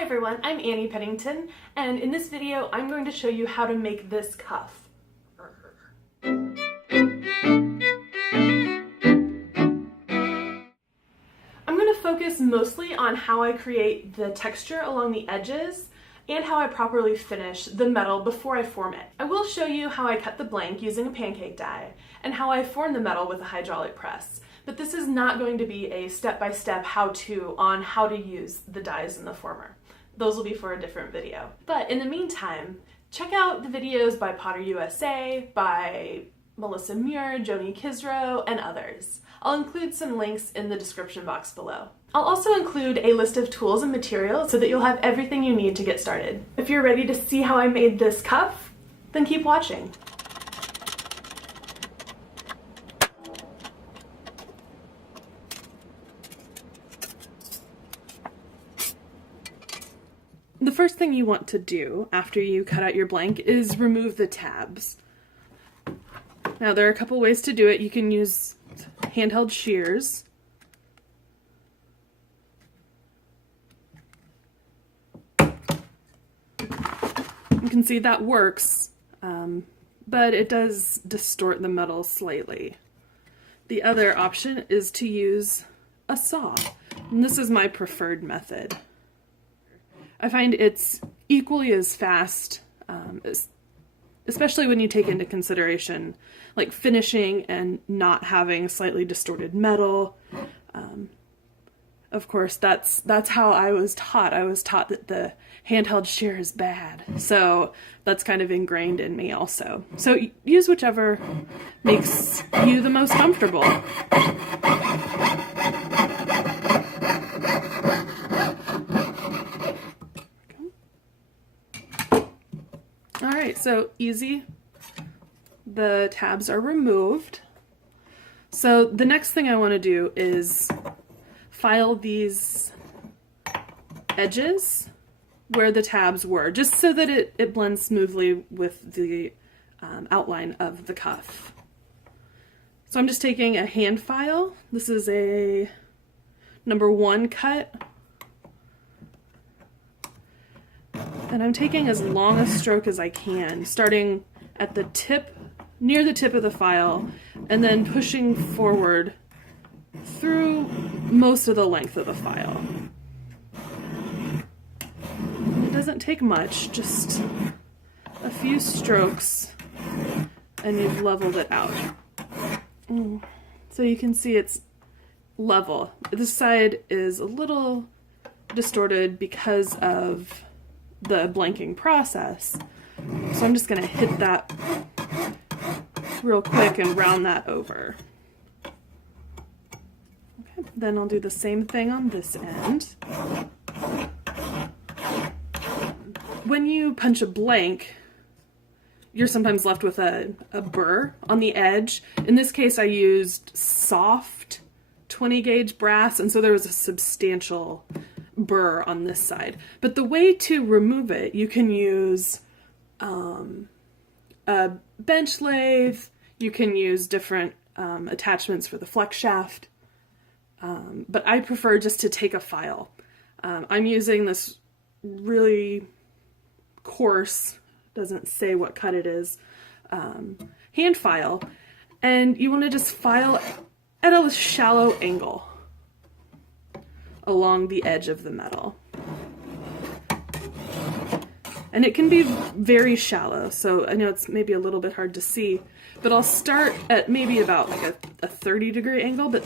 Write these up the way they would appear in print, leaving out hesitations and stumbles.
Hi everyone, I'm Annie Pennington, and in this video I'm going to show you how to make this cuff. I'm going to focus mostly on how I create the texture along the edges and how I properly finish the metal before I form it. I will show you how I cut the blank using a pancake die and how I form the metal with a hydraulic press. But this is not going to be a step-by-step how-to on how to use the dies in the former. Those will be for a different video. But in the meantime, check out the videos by Potter USA, by Melissa Muir, Joni Kisro, and others. I'll include some links in the description box below. I'll also include a list of tools and materials so that you'll have everything you need to get started. If you're ready to see how I made this cuff, then keep watching. The first thing you want to do after you cut out your blank is remove the tabs. Now there are a couple ways to do it. You can use handheld shears. You can see that works, but it does distort the metal slightly. The other option is to use a saw, and this is my preferred method. I find it's equally as fast, especially when you take into consideration like finishing and not having slightly distorted metal. Of course, that's how I was taught. I was taught that the handheld shear is bad, so that's kind of ingrained in me also. So use whichever makes you the most comfortable. Alright, so easy. The tabs are removed. So the next thing I want to do is file these edges where the tabs were, just so that it blends smoothly with the outline of the cuff. So I'm just taking a hand file. This is a number 1 cut. And I'm taking as long a stroke as I can, starting at the tip, near the tip of the file, and then pushing forward through most of the length of the file. It doesn't take much, just a few strokes, and you've leveled it out. So you can see it's level. This side is a little distorted because of the blanking process. So I'm just going to hit that real quick and round that over. Okay, then I'll do the same thing on this end. When you punch a blank, you're sometimes left with a burr on the edge. In this case, I used soft 20 gauge brass, and so there was a substantial burr on this side. But the way to remove it, you can use a bench lathe, you can use different attachments for the flex shaft, but I prefer just to take a file. I'm using this really coarse, doesn't say what cut it is, hand file, and you want to just file at a shallow angle along the edge of the metal. And it can be very shallow, so I know it's maybe a little bit hard to see, but I'll start at maybe about like a 30-degree angle, but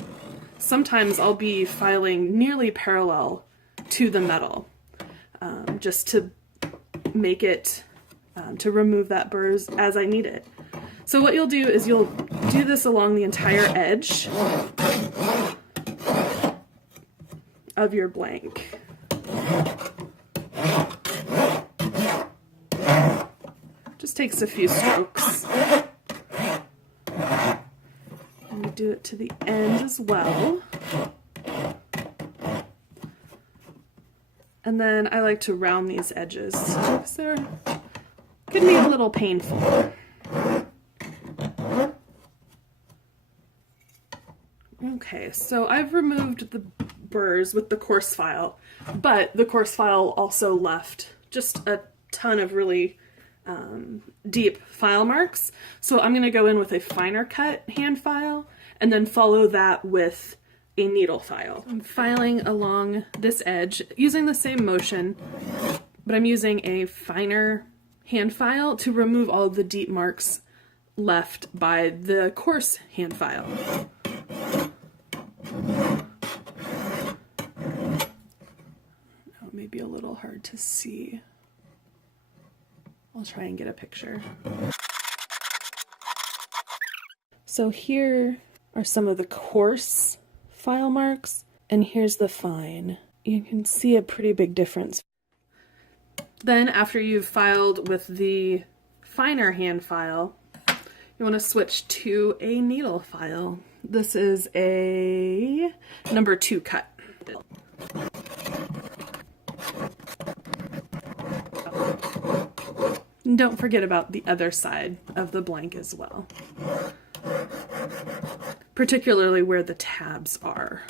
sometimes I'll be filing nearly parallel to the metal, just to make it, to remove that burrs as I need it. So what you'll do is you'll do this along the entire edge of your blank. Just takes a few strokes. And you do it to the end as well. And then I like to round these edges because they're can be a little painful. Okay, so I've removed the burrs with the coarse file, but the coarse file also left just a ton of really deep file marks. So I'm going to go in with a finer cut hand file and then follow that with a needle file. I'm filing along this edge using the same motion, but I'm using a finer hand file to remove all the deep marks left by the coarse hand file. Oh, it may be a little hard to see. I'll try and get a picture. So here are some of the coarse file marks, and here's the fine. You can see a pretty big difference. Then after you've filed with the finer hand file, you want to switch to a needle file. This is a number 2 cut. And don't forget about the other side of the blank as well, particularly where the tabs are.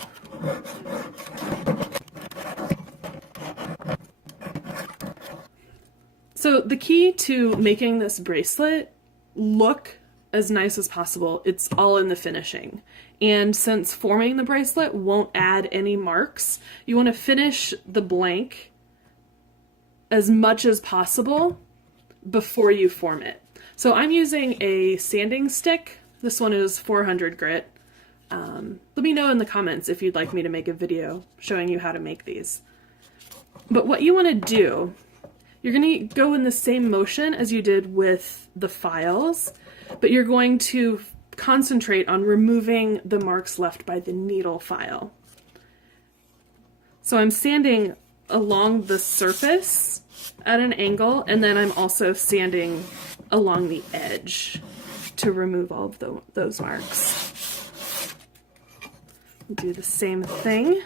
So the key to making this bracelet look as nice as possible, it's all in the finishing. And since forming the bracelet won't add any marks, you want to finish the blank as much as possible before you form it. So I'm using a sanding stick. This one is 400 grit. Let me know in the comments if you'd like me to make a video showing you how to make these. But what you want to do, you're going to go in the same motion as you did with the files, but you're going to concentrate on removing the marks left by the needle file. So I'm sanding along the surface at an angle, and then I'm also sanding along the edge to remove all of those marks. Do the same thing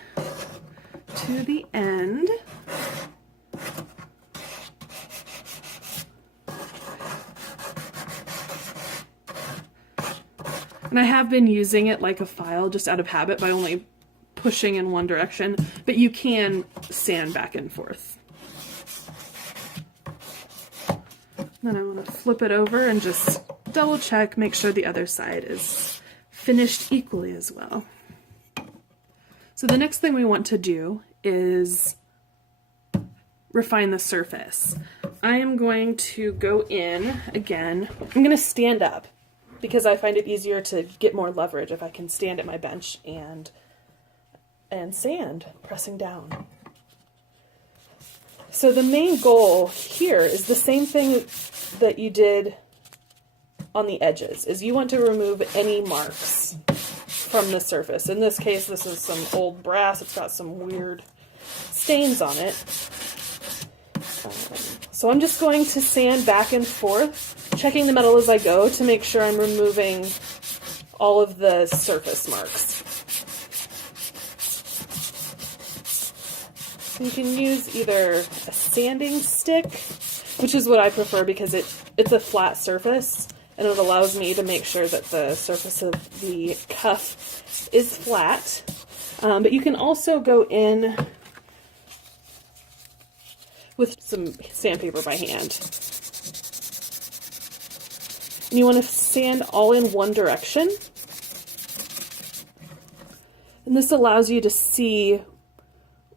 to the end. And I have been using it like a file just out of habit by only pushing in one direction, but you can sand back and forth. Then I'm going to flip it over and just double check, make sure the other side is finished equally as well. So the next thing we want to do is refine the surface. I am going to go in again. I'm going to stand up because I find it easier to get more leverage if I can stand at my bench and sand, pressing down. So the main goal here is the same thing that you did on the edges, is you want to remove any marks from the surface. In this case, this is some old brass. It's got some weird stains on it. So I'm just going to sand back and forth, checking the metal as I go to make sure I'm removing all of the surface marks. You can use either a sanding stick, which is what I prefer because it's a flat surface and it allows me to make sure that the surface of the cuff is flat. But you can also go in with some sandpaper by hand. And you want to sand all in one direction. And this allows you to see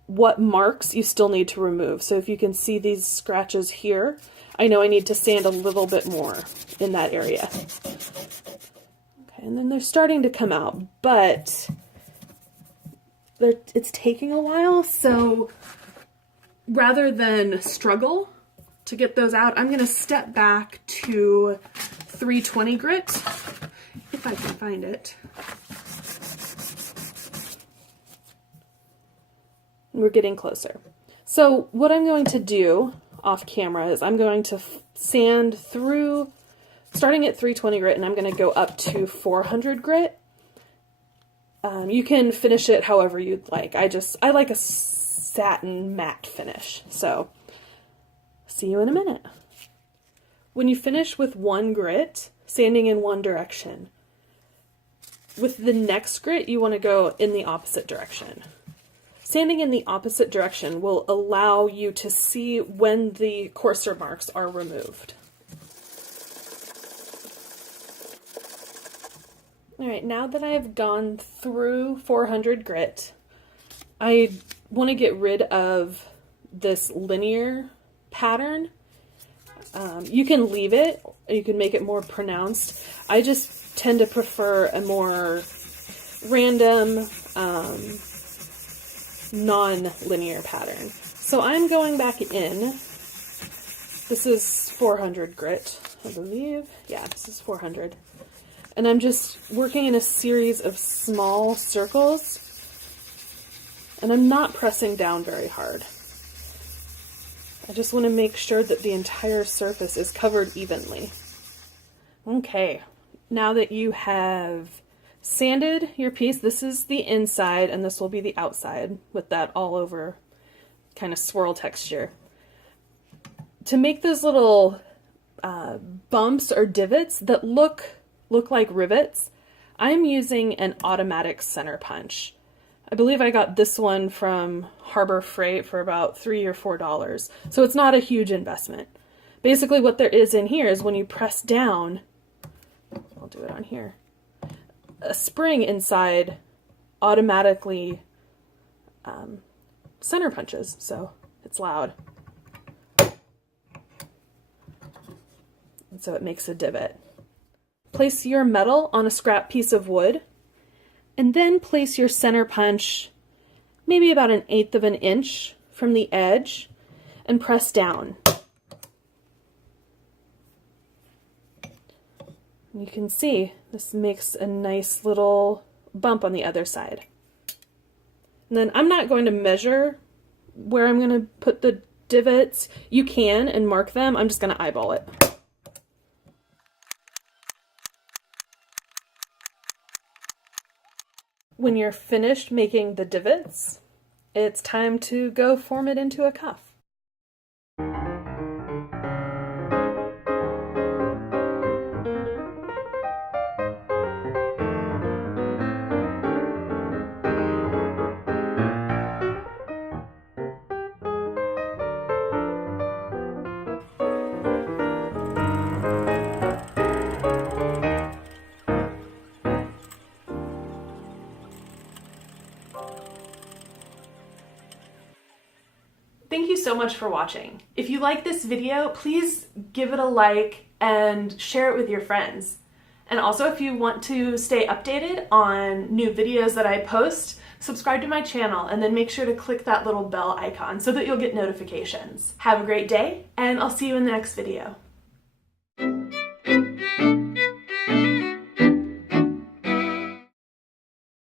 what marks you still need to remove. So if you can see these scratches here, I know I need to sand a little bit more in that area. Okay, and then they're starting to come out, but it's taking a while, so rather than struggle to get those out, I'm going to step back to 320 grit, if I can find it. We're getting closer. So what I'm going to do off camera is I'm going to sand through, starting at 320 grit, and I'm going to go up to 400 grit. You can finish it however you'd like. I like a satin matte finish. So see you in a minute. When you finish with one grit, sanding in one direction, with the next grit you want to go in the opposite direction. Sanding in the opposite direction will allow you to see when the coarser marks are removed. Alright, now that I've gone through 400 grit, I want to get rid of this linear pattern. You can leave it, or you can make it more pronounced. I just tend to prefer a more random, non-linear pattern. So I'm going back in. This is 400 grit, I believe. Yeah, this is 400. And I'm just working in a series of small circles, and I'm not pressing down very hard. I just want to make sure that the entire surface is covered evenly. Okay, now that you have sanded your piece, this is the inside and this will be the outside with that all over kind of swirl texture. To make those little bumps or divots that look like rivets, I'm using an automatic center punch. I believe I got this one from Harbor Freight for about $3 or $4, so it's not a huge investment. Basically what there is in here is when you press down, I'll do it on here, a spring inside automatically center punches, so it's loud. And so it makes a divot. Place your metal on a scrap piece of wood, and then place your center punch maybe about 1/8 of an inch from the edge and press down. You can see this makes a nice little bump on the other side. And then I'm not going to measure where I'm going to put the divots. You can and mark them. I'm just going to eyeball it. When you're finished making the divots, it's time to go form it into a cuff. Thank you so much for watching. If you like this video, please give it a like and share it with your friends. And also, if you want to stay updated on new videos that I post, subscribe to my channel and then make sure to click that little bell icon so that you'll get notifications. Have a great day, and I'll see you in the next video.